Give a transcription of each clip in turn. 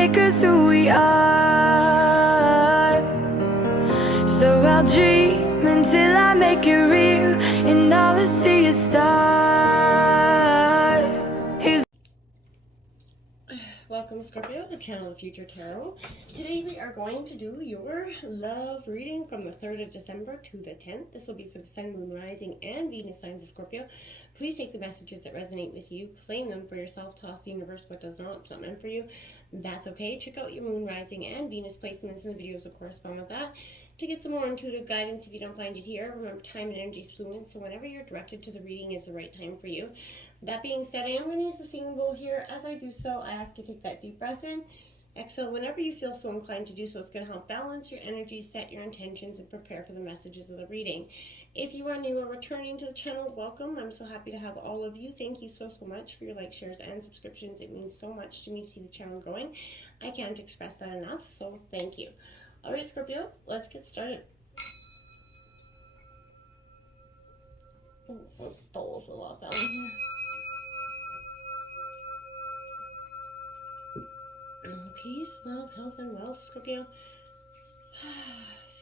make us who we are. So I'll dream until I make it real, and all I see is stars. Welcome, Scorpio, the channel of Future Tarot. Today we are going to do your love reading from the 3rd of December to the 10th. This will be for the Sun, Moon, Rising, and Venus signs of Scorpio. Please take the messages that resonate with you, claim them for yourself, toss the universe what does not. It's not meant for you. That's okay. Check out your Moon, Rising, and Venus placements in the videos that correspond with that to get some more intuitive guidance if you don't find it here. Remember, time and energy is fluid, so whenever you're directed to the reading is the right time for you. That being said, I am going to use the singing bowl here. As I do so, I ask you to take that deep breath in. Exhale whenever you feel so inclined to do so. It's going to help balance your energy, set your intentions, and prepare for the messages of the reading. If you are new or returning to the channel, welcome. I'm so happy to have all of you. Thank you so much for your likes, shares, and subscriptions. It means so much to me to see the channel growing. I can't express that enough, so thank you. All right, Scorpio, let's get started. Oh, bowl's a lot down here. Peace, love, health, and wealth, Scorpio.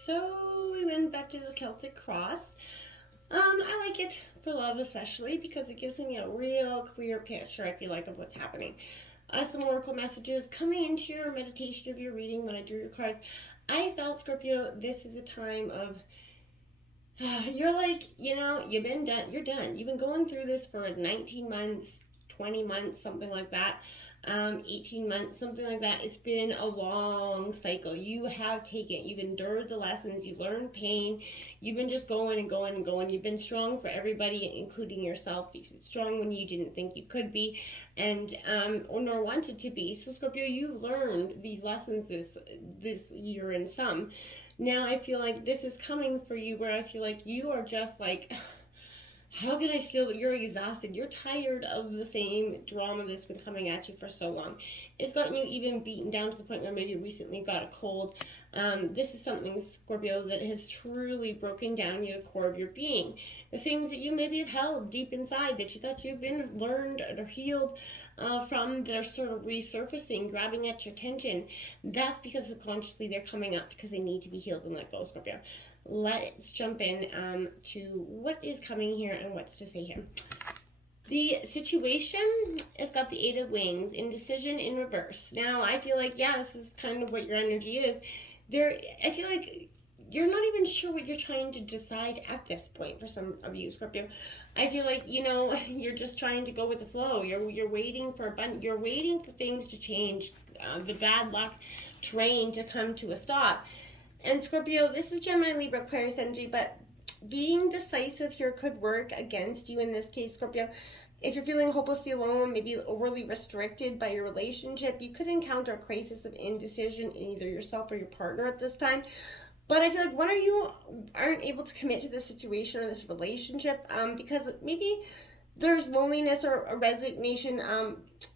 So we went back to the Celtic cross. I like it for love especially because it gives me a real clear picture, I feel like, of what's happening. Some oracle messages coming into your meditation of your reading when I drew your cards. I felt, Scorpio, this is a time of you're like, you've been done. You're done. You've been going through this for 19 months, 20 months, something like that. 18 months, something like that. It's been a long cycle. You have you've endured the lessons, you've learned pain, you've been just going and going and going. You've been strong for everybody, including yourself. You're strong when you didn't think you could be, and or nor wanted to be. So Scorpio, you learned these lessons this year in some. Now I feel like this is coming for you where I feel like you are just like, how can I still, you're exhausted. You're tired of the same drama that's been coming at you for so long. It's gotten you even beaten down to the point where maybe you recently got a cold. This is something, Scorpio, that has truly broken down your core of your being. The things that you maybe have held deep inside that you thought you've been learned or healed from, that are sort of resurfacing, grabbing at your attention. That's because subconsciously they're coming up because they need to be healed and let go, Scorpio. Let's jump in to what is coming here and what's to say here. The situation has got the 8 of Wings, indecision in reverse. Now, I feel like, yeah, this is kind of what your energy is. I feel like you're not even sure what you're trying to decide at this point for some of you, Scorpio. I feel like, you're just trying to go with the flow. You're waiting for things to change, the bad luck train to come to a stop. And Scorpio, this is Gemini, Libra, Aquarius energy, but being decisive here could work against you in this case, Scorpio. If you're feeling hopelessly alone, maybe overly restricted by your relationship, you could encounter a crisis of indecision in either yourself or your partner at this time. But I feel like one of you aren't able to commit to this situation or this relationship because maybe there's loneliness or a resignation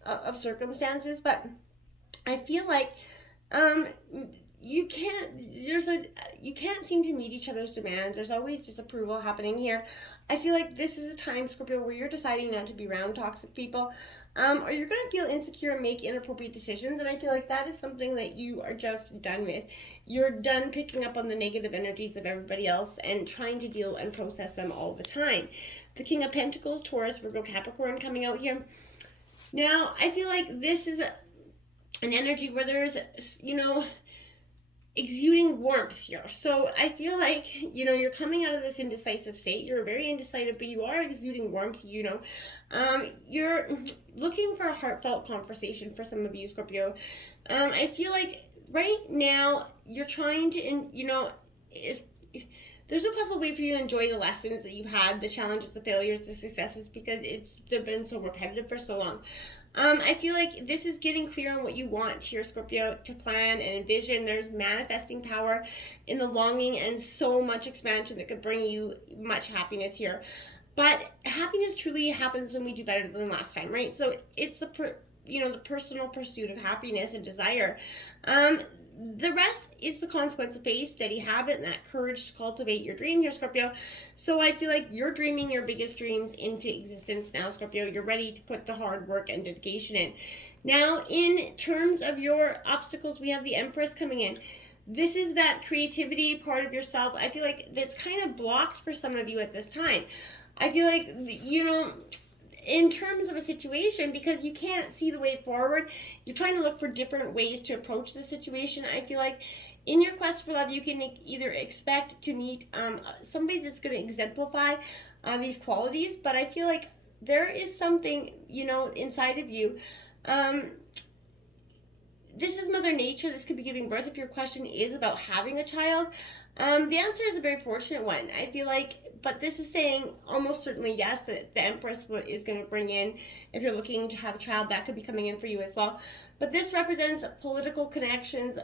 of circumstances. But I feel like you can't seem to meet each other's demands. There's always disapproval happening here. I feel like this is a time, Scorpio, where you're deciding not to be around toxic people, or you're going to feel insecure and make inappropriate decisions. And I feel like that is something that you are just done with. You're done picking up on the negative energies of everybody else and trying to deal and process them all the time. The King of Pentacles, Taurus, Virgo, Capricorn coming out here. Now, I feel like this is an energy where there's, exuding warmth here. So I feel like, you're coming out of this indecisive state. You're very indecisive, but you are exuding warmth, You're looking for a heartfelt conversation for some of you, Scorpio. I feel like right now you're trying to, there's no possible way for you to enjoy the lessons that you've had, the challenges, the failures, the successes, because they've been so repetitive for so long. I feel like this is getting clear on what you want here, Scorpio, to plan and envision. There's manifesting power in the longing and so much expansion that could bring you much happiness here. But happiness truly happens when we do better than last time, right? So it's the personal pursuit of happiness and desire. the rest is the consequence of faith, steady habit, and that courage to cultivate your dream here, Scorpio. So I feel like you're dreaming your biggest dreams into existence now, Scorpio. You're ready to put the hard work and dedication in. Now, in terms of your obstacles, we have the Empress coming in. This is that creativity part of yourself. I feel like that's kind of blocked for some of you at this time. I feel like, you know, in terms of a situation, because you can't see the way forward, you're trying to look for different ways to approach the situation. I feel like in your quest for love, you can either expect to meet somebody that's going to exemplify these qualities, but I feel like there is something, you know, inside of you. This is Mother Nature. This could be giving birth. If your question is about having a child, the answer is a very fortunate one. I feel like, but this is saying almost certainly yes, that the Empress is going to bring in, if you're looking to have a child, that could be coming in for you as well. But this represents political connections,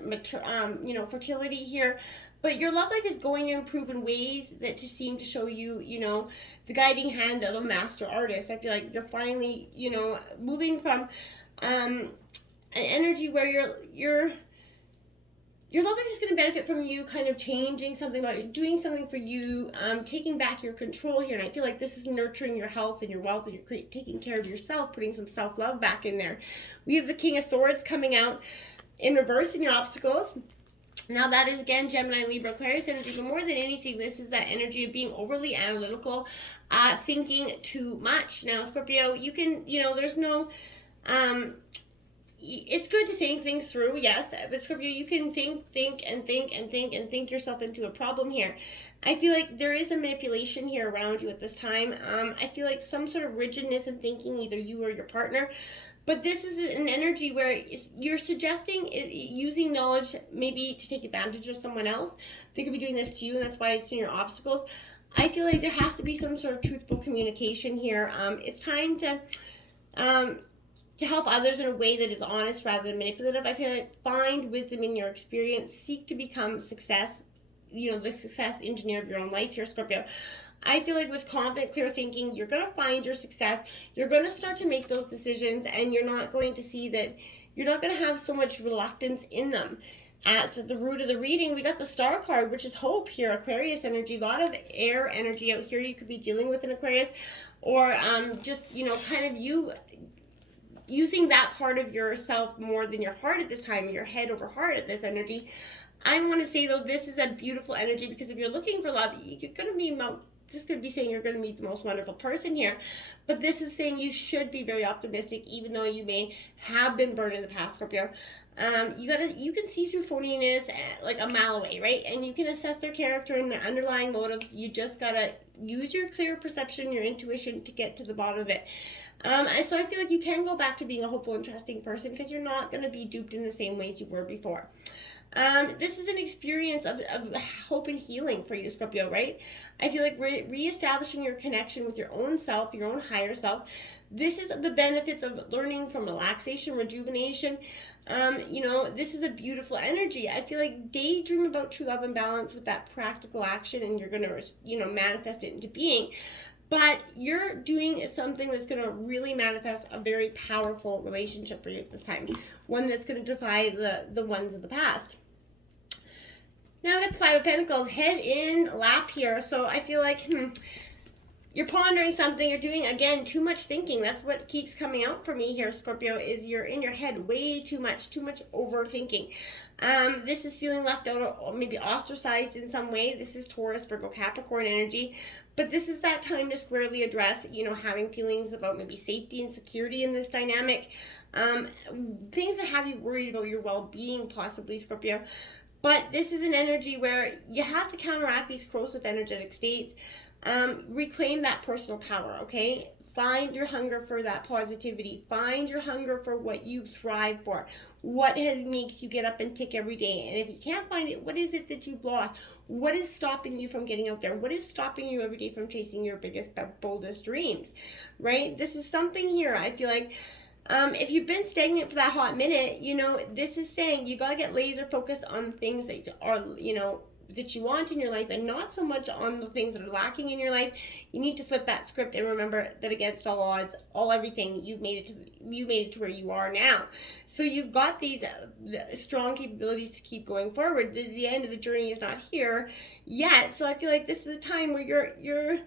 you know, fertility here. But your love life is going to improve in ways that just seem to show you, you know, the guiding hand of a master artist. I feel like you're finally, you know, moving from an energy where your love life is going to benefit from you kind of changing something about you, doing something for you, taking back your control here. And I feel like this is nurturing your health and your wealth, and you're taking care of yourself, putting some self-love back in there. We have the King of Swords coming out in reverse in your obstacles. Now that is, again, Gemini, Libra, Aquarius energy, but more than anything, this is that energy of being overly analytical, thinking too much. Now, Scorpio, you can, you know, there's no... it's good to think things through, yes, but Scorpio, you can think yourself into a problem here. I feel like there is a manipulation here around you at this time. I feel like some sort of rigidness in thinking, either you or your partner. But this is an energy where you're suggesting using knowledge maybe to take advantage of someone else. They could be doing this to you, and that's why it's in your obstacles. I feel like there has to be some sort of truthful communication here. It's time to help others in a way that is honest rather than manipulative. I feel like find wisdom in your experience. Seek to become success, you know, the success engineer of your own life here, Scorpio. I feel like with confident, clear thinking, you're going to find your success. You're going to start to make those decisions, and you're not going to see that, you're not going to have so much reluctance in them. At the root of the reading, we got the Star card, which is hope here, Aquarius energy. A lot of air energy out here you could be dealing with in Aquarius, or just, you know, kind of you using that part of yourself more than your heart at this time, your head over heart at this energy. I want to say, though, this is a beautiful energy, because if you're looking for love, you're going to be, this could be saying you're going to meet the most wonderful person here, but this is saying you should be very optimistic, even though you may have been burned in the past, Scorpio. You can see through phoniness like a mile away, right? And you can assess their character and their underlying motives. You just gotta use your clear perception, your intuition, to get to the bottom of it. So I feel like you can go back to being a hopeful and trusting person, because you're not going to be duped in the same ways you were before. This is an experience of hope and healing for you, Scorpio, right? I feel like reestablishing your connection with your own self, your own higher self. This is the benefits of learning from relaxation, rejuvenation. You know, this is a beautiful energy. I feel like daydream about true love and balance with that practical action, and you're going to, you know, manifest it into being. But you're doing something that's going to really manifest a very powerful relationship for you at this time. One that's going to defy the ones of the past. Now it's Five of Pentacles, head in lap here. So I feel like you're pondering something. You're doing, again, too much thinking. That's what keeps coming out for me here, Scorpio, is you're in your head way too much overthinking. This is feeling left out or maybe ostracized in some way. This is Taurus, Virgo, Capricorn energy. But this is that time to squarely address, you know, having feelings about maybe safety and security in this dynamic. Things that have you worried about your well-being, possibly, Scorpio. But this is an energy where you have to counteract these corrosive energetic states. Reclaim that personal power, okay? Find your hunger for that positivity. Find your hunger for what you thrive for. What makes you get up and tick every day? And if you can't find it, what is it that you've lost? What is stopping you from getting out there? What is stopping you every day from chasing your biggest, boldest dreams, right? This is something here. I feel like if you've been stagnant for that hot minute, you know, this is saying you got to get laser focused on things that are, you know, that you want in your life, and not so much on the things that are lacking in your life. You need to flip that script and remember that against all odds, everything, you made it to where you are now. So you've got these strong capabilities to keep going forward. The end of the journey is not here yet. So I feel like this is a time where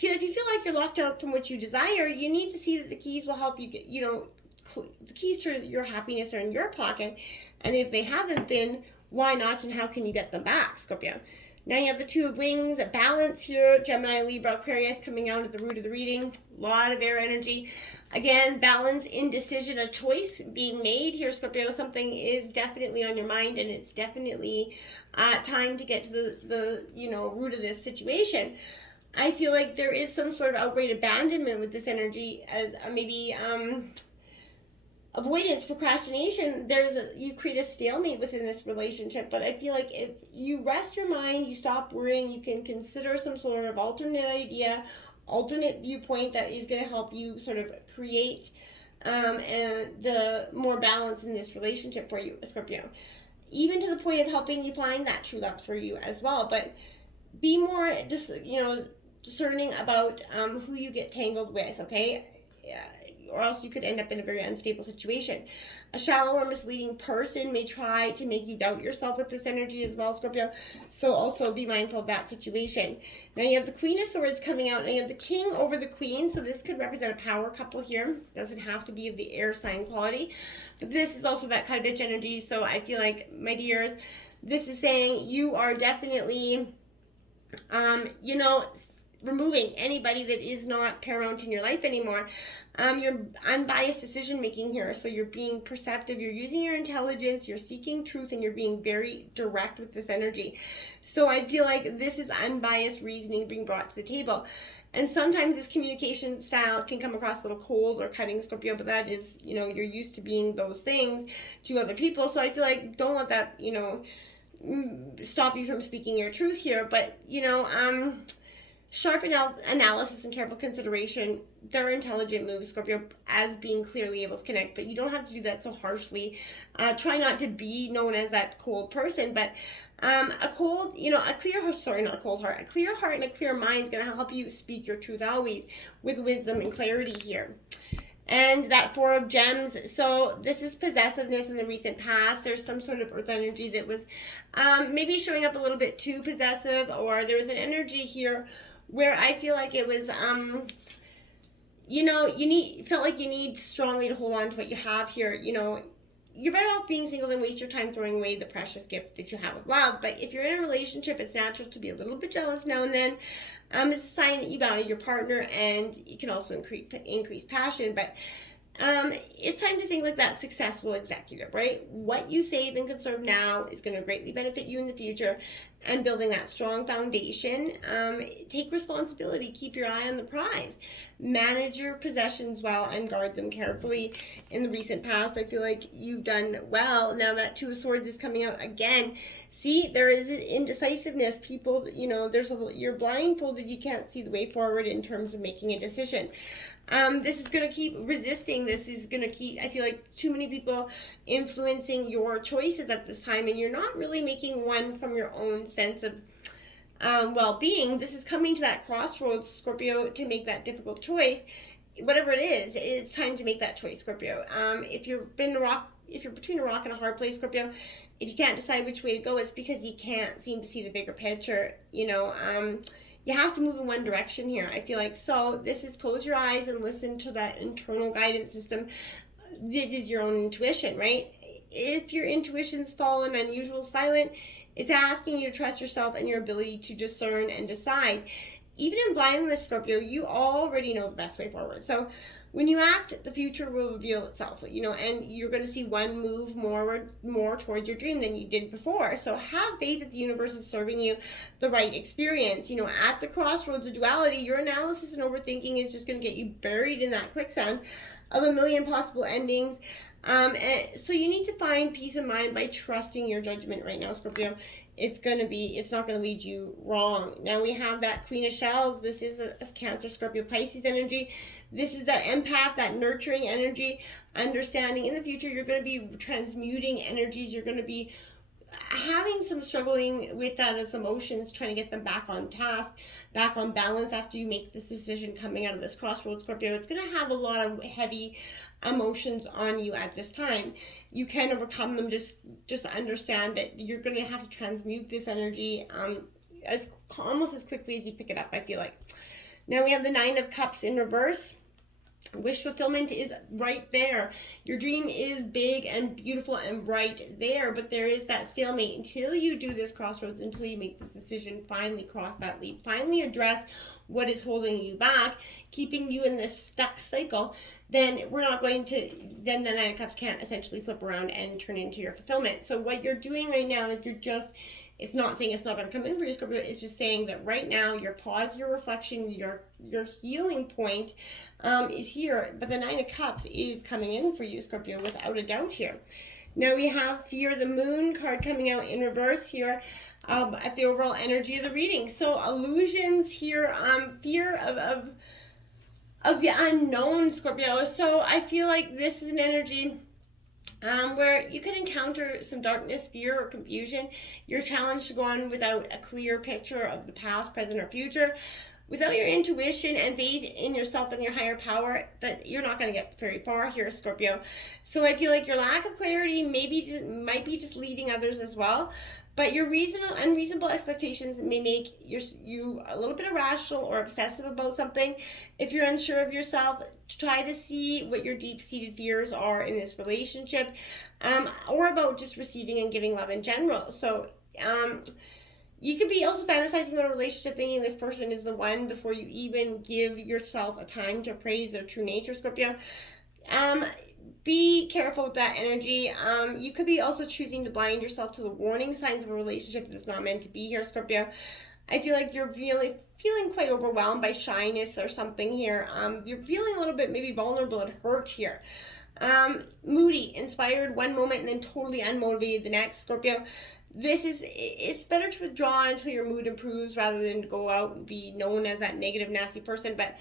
if you feel like you're locked out from what you desire, you need to see that the keys will help you get, the keys to your happiness are in your pocket. And if they haven't been, why not, and how can you get them back, Scorpio? Now you have the Two of Wings, a balance here, Gemini, Libra, Aquarius coming out at the root of the reading. A lot of air energy. Again, balance, indecision, a choice being made here, Scorpio. Something is definitely on your mind, and it's definitely time to get to the root of this situation. I feel like there is some sort of outright abandonment with this energy, as maybe avoidance, procrastination. You create a stalemate within this relationship. But I feel like if you rest your mind, you stop worrying, you can consider some sort of alternate idea, alternate viewpoint that is going to help you sort of create and the more balance in this relationship for you, Scorpio. Even to the point of helping you find that true love for you as well. But be more discerning about who you get tangled with, okay? Or else you could end up in a very unstable situation. A shallow or misleading person may try to make you doubt yourself with this energy as well, Scorpio. So also be mindful of that situation. Now you have the Queen of Swords coming out, and you have the King over the Queen. So this could represent a power couple here. Doesn't have to be of the air sign quality. But this is also that kind of bitch energy. So I feel like, my dears, this is saying you are definitely, removing anybody that is not paramount in your life anymore. You're unbiased decision making here, so you're being perceptive, you're using your intelligence, you're seeking truth, and you're being very direct with this energy. So I feel like this is unbiased reasoning being brought to the table. And sometimes this communication style can come across a little cold or cutting, Scorpio, but that is, you're used to being those things to other people. So I feel like don't let that, stop you from speaking your truth here. But, sharp analysis and careful consideration, they're intelligent moves, Scorpio, as being clearly able to connect, but you don't have to do that so harshly. Try not to be known as that cold person, but a clear heart and a clear mind is going to help you speak your truth always with wisdom and clarity here. And that Four of Gems, so this is possessiveness in the recent past. There's some sort of earth energy that was maybe showing up a little bit too possessive, or there was an energy here where I feel like it was, felt like you need strongly to hold on to what you have here. You're better off being single than waste your time throwing away the precious gift that you have of love. But if you're in a relationship, it's natural to be a little bit jealous now and then. It's a sign that you value your partner, and you can also increase passion. But it's time to think like that successful executive, right? What you save and conserve now is going to greatly benefit you in the future, and building that strong foundation. Take responsibility, keep your eye on the prize, manage your possessions well, and guard them carefully. In the recent past, I feel like you've done well. Now that Two of Swords is coming out again, see, there is an indecisiveness. People, you're blindfolded, you can't see the way forward in terms of making a decision. This is going to keep resisting. This is going to keep, I feel like, too many people influencing your choices at this time, and you're not really making one from your own sense of well-being. This is coming to that crossroads, Scorpio, to make that difficult choice. Whatever it is, it's time to make that choice, Scorpio. If you're between a rock and a hard place, Scorpio, if you can't decide which way to go, it's because you can't seem to see the bigger picture. You have to move in one direction here, I feel like. So this is close your eyes and listen to that internal guidance system. This is your own intuition, right? If your intuition's fallen unusual silent, it's asking you to trust yourself and your ability to discern and decide. Even in blindness, Scorpio, you already know the best way forward. So when you act, the future will reveal itself, and you're going to see one move more towards your dream than you did before. So have faith that the universe is serving you the right experience. At the crossroads of duality, your analysis and overthinking is just going to get you buried in that quicksand of a million possible endings. So you need to find peace of mind by trusting your judgment right now, Scorpio. It's not going to lead you wrong. Now we have that Queen of Shells. This is a Cancer, Scorpio, Pisces energy. This is that empath, that nurturing energy, understanding. In the future, you're going to be transmuting energies. You're going to be having some struggling with that as emotions, trying to get them back on task, back on balance after you make this decision coming out of this crossroads, Scorpio. It's going to have a lot of heavy emotions on you at this time. You can overcome them. Just understand that you're going to have to transmute this energy as almost as quickly as you pick it up, I feel like. Now we have the Nine of Cups in reverse. Wish fulfillment is right there. Your dream is big and beautiful and right there, but there is that stalemate until you do this crossroads, until you make this decision, finally cross that leap, finally address what is holding you back, keeping you in this stuck cycle. Then then the Nine of Cups can't essentially flip around and turn into your fulfillment. So what you're doing right now is it's not saying it's not going to come in for you, Scorpio. It's just saying that right now, your pause, your reflection, your healing point is here. But the Nine of Cups is coming in for you, Scorpio, without a doubt here. Now we have Fear, the Moon card coming out in reverse here at the overall energy of the reading. So illusions here, fear of the unknown, Scorpio. So I feel like this is an energy where you can encounter some darkness, fear, or confusion. You're challenged to go on without a clear picture of the past, present, or future. Without your intuition and faith in yourself and your higher power, that you're not going to get very far here, Scorpio. So I feel like your lack of clarity might be just leading others as well. But your unreasonable expectations may make you a little bit irrational or obsessive about something. If you're unsure of yourself, try to see what your deep-seated fears are in this relationship, or about just receiving and giving love in general. So you could be also fantasizing about a relationship, thinking this person is the one before you even give yourself a time to appraise their true nature, Scorpio. Be careful with that energy. You could be also choosing to blind yourself to the warning signs of a relationship that's not meant to be here, Scorpio. I feel like you're really feeling quite overwhelmed by shyness or something here. You're feeling a little bit maybe vulnerable and hurt here. Moody, inspired one moment and then totally unmotivated the next, Scorpio. It's better to withdraw until your mood improves rather than to go out and be known as that negative, nasty person. But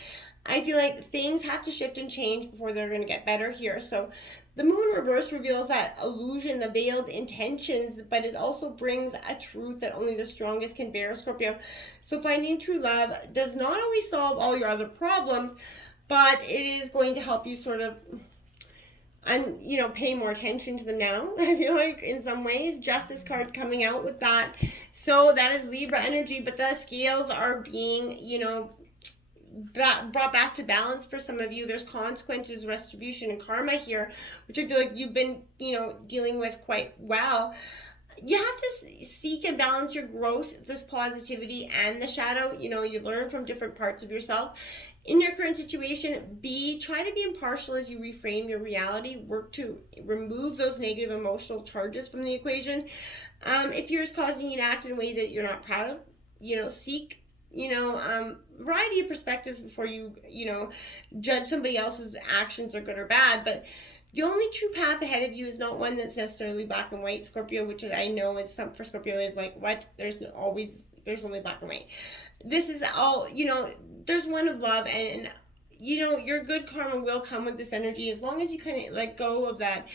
I feel like things have to shift and change before they're going to get better here. So the moon reverse reveals that illusion, the veiled intentions, but it also brings a truth that only the strongest can bear, Scorpio. So finding true love does not always solve all your other problems, but it is going to help you sort of pay more attention to them now. I feel like in some ways, Justice card coming out with that. So that is Libra energy, but the scales are being, brought back to balance for some of you. There's consequences, retribution, and karma here, which I feel like you've been, dealing with quite well. You have to seek and balance your growth, this positivity and the shadow. You learn from different parts of yourself. In your current situation, try to be impartial as you reframe your reality. Work to remove those negative emotional charges from the equation. If fear is causing you to act in a way that you're not proud of, seek variety of perspectives before you judge somebody else's actions are good or bad. But the only true path ahead of you is not one that's necessarily black and white, Scorpio, which I know is for Scorpio is like, what? There's only black and white. This is all, there's one of love, and your good karma will come with this energy as long as you kind of let go of that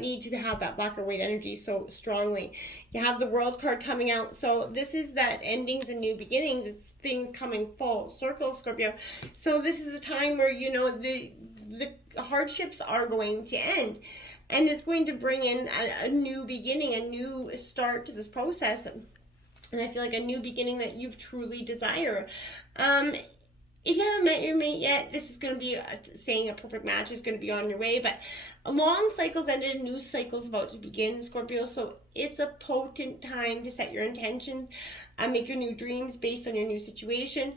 need to have that black or white energy so strongly. You have the World card coming out, so this is that endings and new beginnings. It's things coming full circle, Scorpio. So this is a time where the hardships are going to end, and it's going to bring in a new beginning, a new start to this process. And I feel like a new beginning that you truly desire. If you haven't met your mate yet, this is going to be saying a perfect match is going to be on your way. But a long cycle's ended, a new cycle's about to begin, Scorpio. So it's a potent time to set your intentions, make your new dreams based on your new situation.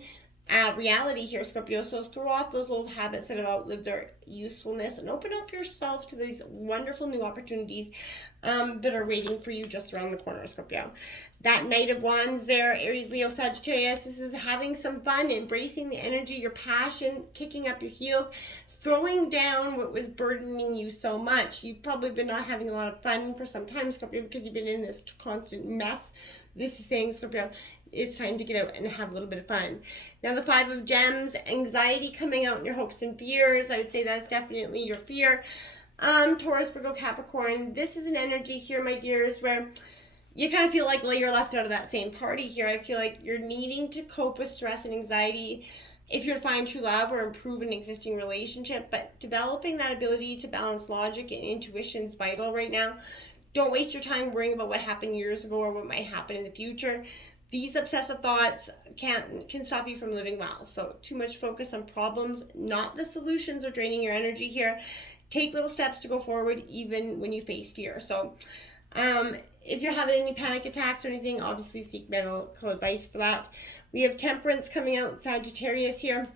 Reality here, Scorpio. So throw off those old habits that have outlived their usefulness and open up yourself to these wonderful new opportunities that are waiting for you just around the corner, Scorpio. That Knight of Wands there, Aries, Leo, Sagittarius, this is having some fun, embracing the energy, your passion, kicking up your heels, throwing down what was burdening you so much. You've probably been not having a lot of fun for some time, Scorpio, because you've been in this constant mess. This is saying, Scorpio, it's time to get out and have a little bit of fun. Now the Five of Gems, anxiety coming out in your hopes and fears. I would say that's definitely your fear. Taurus, Virgo, Capricorn. This is an energy here, my dears, where you kind of feel like you're left out of that same party here. I feel like you're needing to cope with stress and anxiety if you're to find true love or improve an existing relationship, but developing that ability to balance logic and intuition is vital right now. Don't waste your time worrying about what happened years ago or what might happen in the future. These obsessive thoughts can stop you from living well. So too much focus on problems, not the solutions, are draining your energy here. Take little steps to go forward even when you face fear. So if you're having any panic attacks or anything, obviously seek medical advice for that. We have Temperance coming out, Sagittarius here.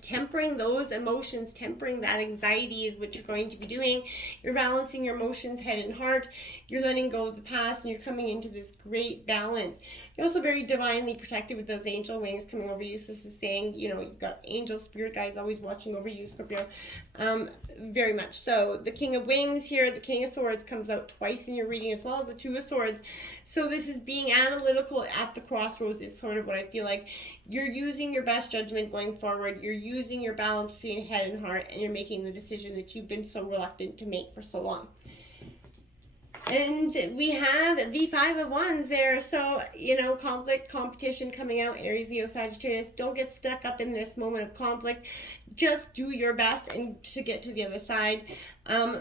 Tempering those emotions, tempering that anxiety is what you're going to be doing. You're balancing your emotions, head and heart. You're letting go of the past, and you're coming into this great balance. You're also very divinely protected with those angel wings coming over you. So this is saying, you know, you've got angel spirit guys always watching over you, Scorpio. Very much so. The King of Wings here, the King of Swords comes out twice in your reading, as well as the Two of Swords. So this is being analytical at the crossroads is sort of what I feel like. You're using your best judgment going forward. You're using your balance between head and heart, and you're making the decision that you've been so reluctant to make for so long. And we have the Five of Wands there. So, you know, conflict, competition coming out, Aries, Leo, Sagittarius. Don't get stuck up in this moment of conflict. Just do your best and to get to the other side. Healthy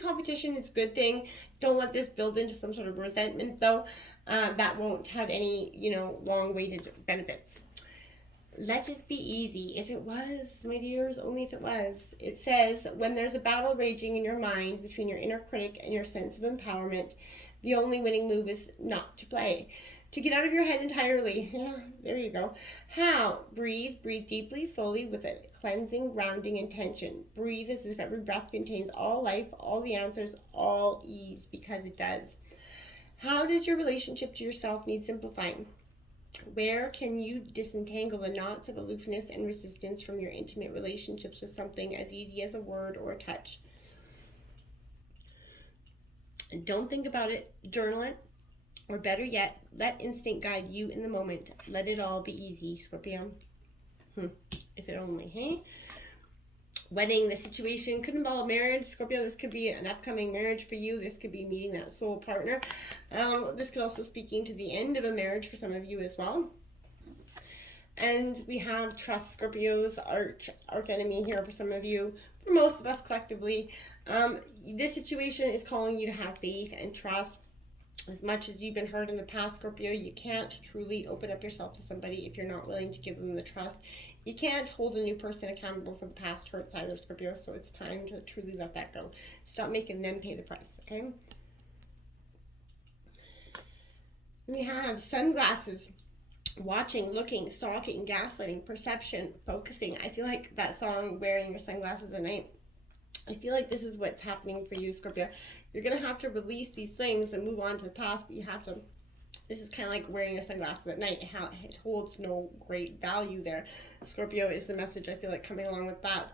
competition is a good thing. Don't let this build into some sort of resentment, though. That won't have any, long-awaited benefits. Let it be easy. If it was, my dears, only if it was. It says, when there's a battle raging in your mind between your inner critic and your sense of empowerment, the only winning move is not to play. To get out of your head entirely. Yeah, there you go. How? Breathe. Breathe deeply, fully, with a cleansing, grounding intention. Breathe as if every breath contains all life, all the answers, all ease, because it does. How does your relationship to yourself need simplifying? Where can you disentangle the knots of aloofness and resistance from your intimate relationships with something as easy as a word or a touch? Don't think about it. Journal it. Or better yet, let instinct guide you in the moment. Let it all be easy, Scorpio. If it only, hey? Wedding, the situation could involve marriage. Scorpio, this could be an upcoming marriage for you. This could be meeting that soul partner. This could also speaking to the end of a marriage for some of you as well. And we have trust, Scorpio's arch enemy here for some of you. For most of us collectively, this situation is calling you to have faith and trust. As much as you've been hurt in the past, Scorpio, you can't truly open up yourself to somebody if you're not willing to give them the trust. You can't hold a new person accountable for the past hurts either, Scorpio, so it's time to truly let that go. Stop making them pay the price, okay? We have sunglasses, watching, looking, stalking, gaslighting, perception, focusing. I feel like that song, Wearing Your Sunglasses at Night, I feel like this is what's happening for you, Scorpio. You're going to have to release these things and move on to the past, but you have to, this is kind of like wearing your sunglasses at night. How it holds no great value there. Scorpio is the message I feel like coming along with that.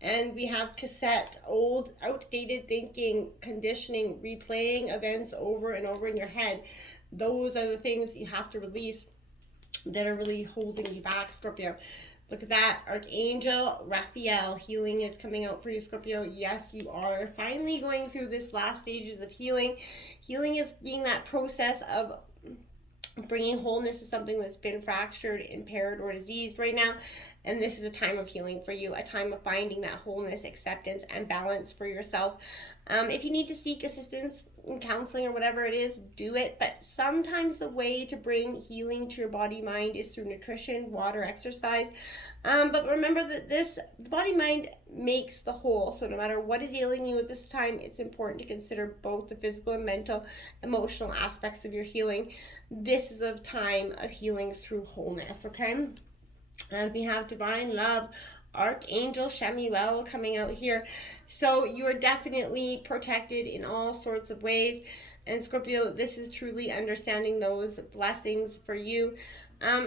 And we have cassette, old, outdated thinking, conditioning, replaying events over and over in your head. Those are the things you have to release that are really holding you back, Scorpio. Look at that, Archangel Raphael, healing is coming out for you, Scorpio. Yes, you are finally going through this last stages of healing. Healing is being that process of bringing wholeness to something that's been fractured, impaired, or diseased right now. And this is a time of healing for you, a time of finding that wholeness, acceptance, and balance for yourself. If you need to seek assistance in counseling or whatever it is, do it. But sometimes the way to bring healing to your body, mind is through nutrition, water, exercise. But remember that the body, mind makes the whole. So no matter what is ailing you at this time, it's important to consider both the physical and mental, emotional aspects of your healing. This is a time of healing through wholeness, okay? And we have divine love, Archangel Shemuel coming out here. So you are definitely protected in all sorts of ways. And Scorpio, this is truly understanding those blessings for you.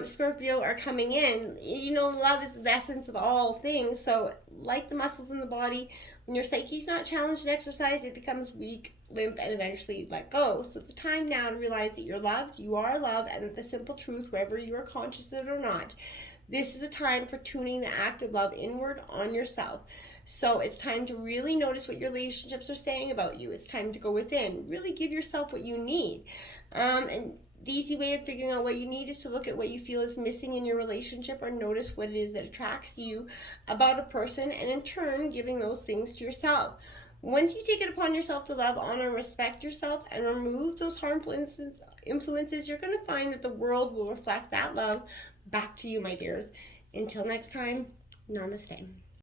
Scorpio are coming in. You know, love is the essence of all things. So like the muscles in the body, when your psyche's not challenged in exercise, it becomes weak, limp, and eventually let go. So it's a time now to realize that you're loved, you are loved, and the simple truth, whether you are conscious of it or not, This is a time for tuning the active love inward on yourself. So it's time to really notice what your relationships are saying about you. It's time to go within. Really give yourself what you need. And the easy way of figuring out what you need is to look at what you feel is missing in your relationship, or notice what it is that attracts you about a person, and in turn giving those things to yourself. Once you take it upon yourself to love, honor, and respect yourself and remove those harmful influences, you're going to find that the world will reflect that love back to you, my dears. Until next time, namaste.